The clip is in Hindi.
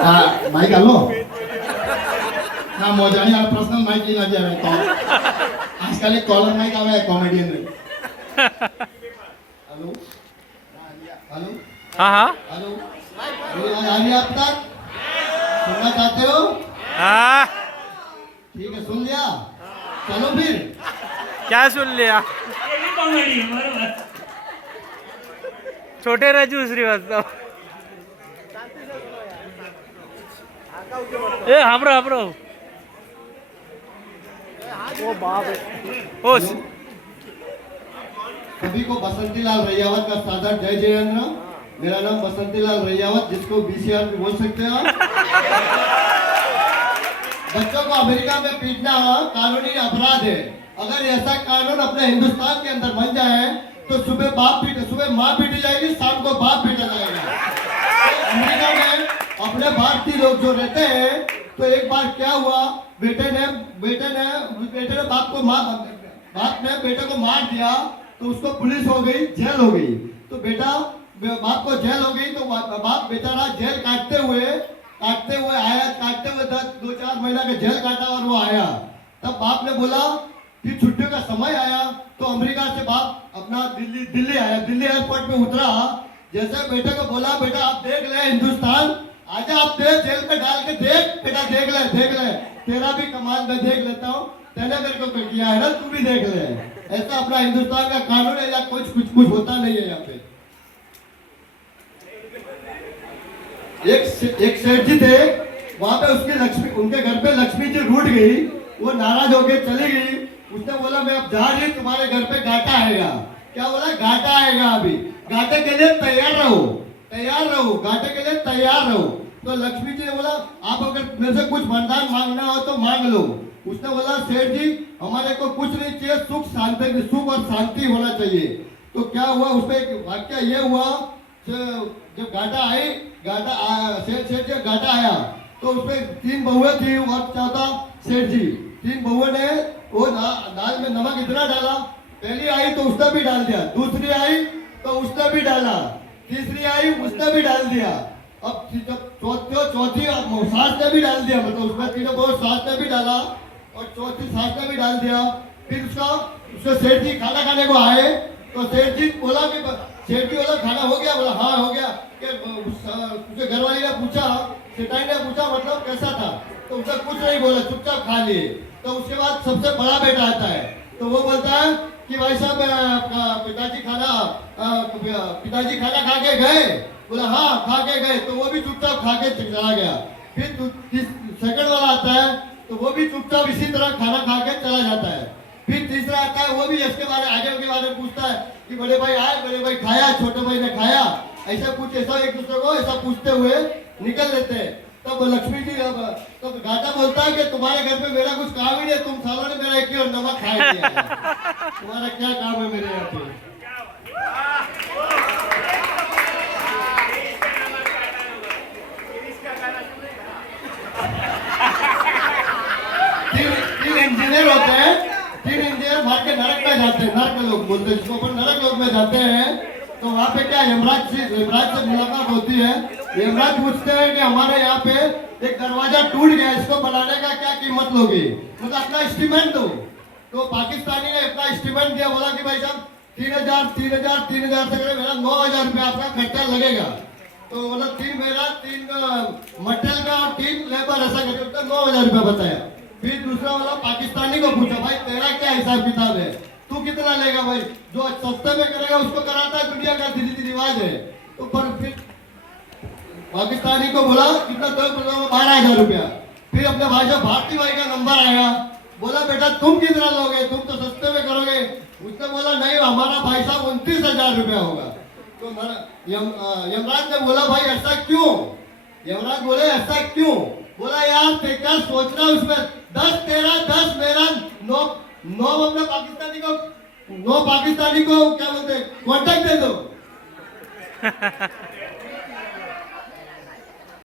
माइक आलो ना मोजानी आप पर्सनल माइक ही ना दिया मैं तो आजकल एक कॉलर माइक आवे है कॉमेडियन में हेलो हेलो हाँ हाँ हेलो मेरी आवाज आ रही है आप तक सुनना चाहते हो हाँ ठीक है सुन लिया चलो फिर क्या सुन लिया छोटे राजू श्रीवास्तव ए हमरो हमरो ओ बाप रे ओ सभी को बसंतीलाल रैयावत का सादर जय जयेंद्र मेरा नाम बसंतीलाल रैयावत जिसको बीसीआर भी बोल सकते हैं बच्चों को अमेरिका में पीटना कानूनी अपराध है अगर ऐसा कानून अपने हिंदुस्तान के अंदर बन जाए तो सुबह माँ पीटी जाएगी शाम को बाप पीटा जाएगा अमेरिका में अपने भारतीय लोग जो रहते हैं तो एक बार क्या हुआ बेटे ने बाप ने बेटे को मार दिया तो उसको पुलिस हो गई जेल हो गई तो बाप को जेल हो गई तो बाप बेचारा जेल काटते हुए आया 2-4 महीना का जेल काटा और वो आया तब बाप ने बोला कि छुट्टियों का समय आया तो अमेरिका से बाप अपना दिल्ली आया दिल्ली एयरपोर्ट पे उतरा जैसे बेटे को बोला बेटा आप देख ले हिंदुस्तान आजा आप देख जेल पे डाल के देख बेटा देख ले तेरा भी कमाल मैं देख लेता हूँ तेने मेरे को किया है ना तू भी देख ले ऐसा अपना हिंदुस्तान का कानून है या कुछ होता नहीं है यहाँ पे एक सेठ जी थे वहां पे उनके घर पे लक्ष्मी जी रूठ गई वो नाराज होके चली गई उसने बोला मैं अब जा रही तुम्हारे घर पे घाटा आएगा क्या बोला घाटा आएगा अभी घाटे के लिए तैयार रहो घाटे के लिए तैयार रहो तो लक्ष्मी जी ने बोला आप अगर मेरे से कुछ वरदान मांगना हो तो मांग लो उसने बोला सेठ जी हमारे को कुछ नहीं चाहिए सुख और शांति होना चाहिए तो क्या हुआ उसमें एक वाक्य ये हुआ जब घाटा आया तो उसमें 3 बहुएं थी और चौथा सेठ जी 3 बहुओं ने वो दाल में नमक इतना डाला पहली आई तो उसने भी डाल दिया दूसरी आई तो उसने भी डाला तीसरी आई उसने भी डाल दिया अब चौथी सास ने भी डाल दिया मतलब उसमें तीनों बहुत सास ने भी डाला और चौथी सास ने भी डाल दिया फिर उसका सेठ जी खाना खाने को आए तो सेठ जी बोला खाना हो गया बोला हाँ हो गया उसके घरवाली ने पूछा सेठाई ने पूछा मतलब कैसा था तो उसने कुछ नहीं बोला चुपचाप खा लिए तो उसके बाद सबसे बड़ा बेटा आता है तो वो बोलता है कि भाई साहब पिताजी खाना खा के गए बोला हाँ खा के गए तो वो भी चुपचाप खा के चला गया फिर सेकंड वाला आता है तो वो भी चुपचाप इसी तरह खाना खा के चला जाता है फिर तीसरा आता है वो भी इसके बारे आगे के बारे में पूछता है कि बड़े भाई आए बड़े भाई खाया छोटे भाई ने खाया ऐसा एक दूसरे को ऐसा पूछते हुए निकल लेते हैं तब लक्ष्मी जी तब घाटा बोलता है कि तुम्हारे घर पे मेरा कुछ काम ही नहीं तुम सालों ने मेरा एक ही और नमक खाया दिया तुम्हारा क्या काम है मेरे यहाँ पे तीन इंजीनियर होते हैं 3 इंजीनियर भाग के नरक में जाते हैं नरक लोग बोलते हैं जिसको अपन नरक लोग में जाते हैं तो वहाँ पे क्या यमराज से मुलाकात होती है यमराज पूछते हैं कि हमारे यहाँ पे एक दरवाजा टूट गया इसको बनाने का क्या कीमत लोगे मतलब अपना एस्टिमेट दो तो पाकिस्तानी ने अपना एस्टिमेट दिया बोला कि भाई साहब 3,000 से मेरा 9,000 रुपया आपका खर्चा लगेगा तो मतलब 3 मटेरियल का और 3 लेबर ऐसा करके उसने 9,000 रुपया बताया फिर दूसरा वाला पाकिस्तानी को पूछा भाई तेरा क्या हिसाब किताब है तू कितना लेगा भाई जो सस्ते में करेगा उसको कराता है दुनिया का रीति रिवाज है तो पर फिर पाकिस्तानी को बोला कितना दो 12,000 रुपया फिर अपने भाई साहब भारती भाई का नंबर आया बोला बेटा तुम कितना लोगे तुम तो सस्ते में करोगे उसने बोला नहीं हमारा भाई साहब 29,000 रुपया होगा तो यमराज ने बोला भाई ऐसा क्यों यमराज बोले ऐसा क्यों बोला यार क्या सोचना उसमें 10 तेरा 10 मेरा 9 अपने पाकिस्तानी को क्या बोलते कॉन्ट्रैक्ट दे दो